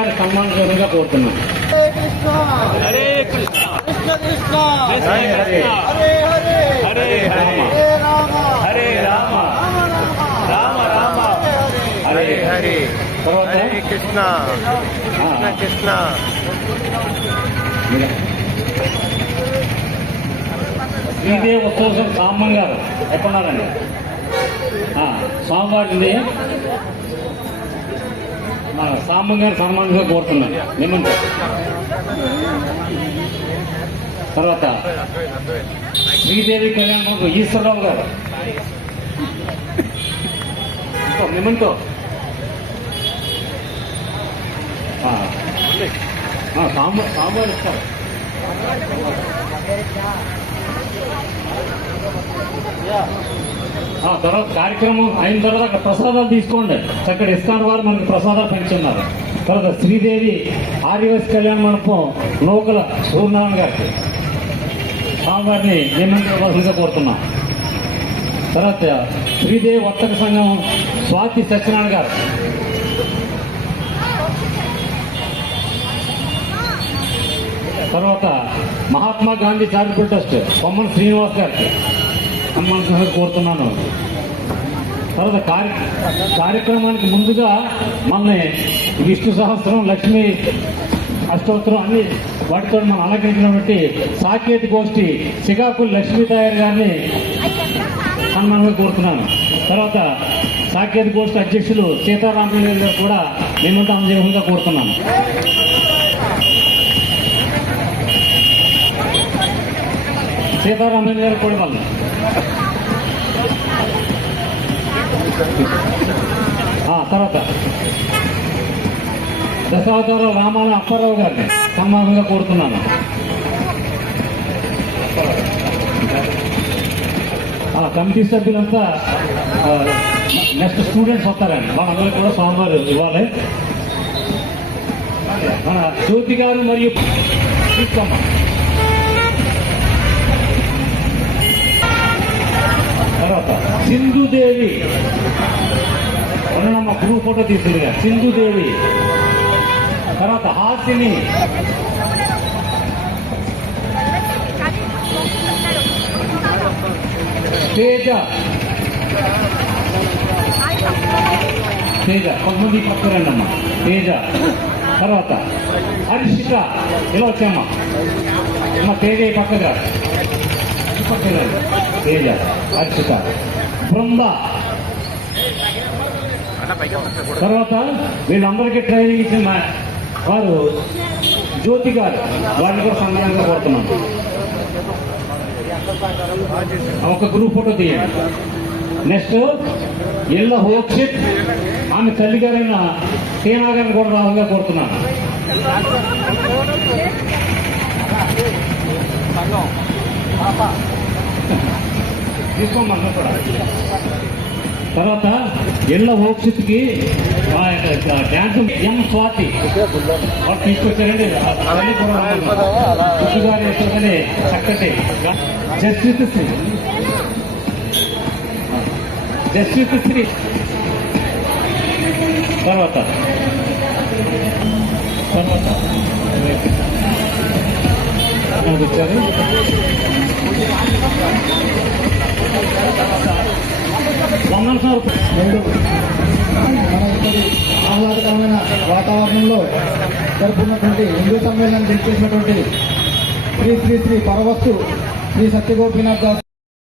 గారి సన్మానంగా కోరుతున్నాం. హరే కృష్ణ కృష్ణ కృష్ణ హరే హరే హరే హరే హరే రామ హరే రామ రామ రామ హరే హరే. తర్వాత హరే కృష్ణ కృష్ణ కృష్ణ శ్రీదేవి ఉత్సవం సామన్ గారు ఎక్కడున్నారండి? స్వామివారి మన సామన్ గారు సన్మానంగా కోరుతున్నాను నిమ్మంటే. తర్వాత శ్రీదేవి కళ్యాణ్ ఈశ్వరరావు గారు నిమ్మంతో సాంబార్ ఇస్తారు. తర్వాత కార్యక్రమం అయిన తర్వాత అక్కడ ప్రసాదాలు తీసుకోండి. అక్కడ ఇస్కాన్ వారు మనకి ప్రసాదాలు పెంచున్నారు. తర్వాత శ్రీదేవి ఆర్యవైస్ కళ్యాణ మండపం లోకల సూర్యనారాయణ గారికి స్వామివారిని నియమించవలసిందిగా కోరుతున్నాం. తర్వాత శ్రీదేవి వర్తక సంఘం స్వాతి సత్యనారాయణ గారు. తర్వాత మహాత్మా గాంధీ చారిటబుల్ ట్రస్ట్ కొమ్మన శ్రీనివాస్ గారికి సన్మానంగా కోరుతున్నాను. తర్వాత కార్యక్రమానికి ముందుగా మనల్ని విష్ణు సహస్రం, లక్ష్మీ అష్టోత్తరం అన్ని వాటితో మనం అలంకరించినటువంటి సాకేత్ గోష్ఠి శ్రీకాకుళం లక్ష్మీతాయర్ గారిని సన్మానంగా కోరుతున్నాను. తర్వాత సాకేత్ గోష్ఠి అధ్యక్షులు సీతారామయ్య గారు కూడా నియమితంగా కోరుతున్నాను. సీతారామయ్య గారు కూడా వాళ్ళు తర్వాత దశావతార రామాల అప్పారావు గారిని సన్మానంగా కోరుతున్నాను. కమిటీ సభ్యులంతా నెక్స్ట్ స్టూడెంట్స్ వస్తారండి, వాళ్ళందరికీ కూడా స్వామివారు ఇవ్వాలి. మన జ్యోతి గారు మరియు తర్వాత సింధుదేవి ఉన్నమ్మ గ్రూప్ ఫోటో తీసుకుని సింధుదేవి. తర్వాత హాసిని, తేజ తేజ కొంతమంది పక్కరండి అమ్మ తేజ. తర్వాత హర్షిత ఇలా వచ్చామ్మా అమ్మ తేజ పక్కగా తేజ హర్షిత బృంద. తర్వాత వీళ్ళందరికీ ట్రైనింగ్ ఇచ్చిన వారు జ్యోతి గారు, వారిని కూడా సన్మానంగా కోరుతున్నాను. ఒక గ్రూప్ ఫోటో తీయండి. నెక్స్ట్ ఎల్ల హోక్షిత్, ఆమె తల్లి గారైన సేనా గారిని కూడా రావాలని కోరుతున్నాను. తీసుకోమన్నా కూడా. తర్వాత ఎల్ల హోక్షిత్ కి డ్యాన్స్ ఎం స్వాతి వాళ్ళు తీసుకొచ్చారండి. గారి చక్కటి జస్విత్ శ్రీ. తర్వాత వచ్చారు ఆహ్లాదకరమైన వాతావరణంలో జరుపుకున్నటువంటి హిందూ సమ్మేళనాన్ని చేసినటువంటి శ్రీ శ్రీ శ్రీ పరవస్తు శ్రీ సత్యగోపీనాథ్ దాస్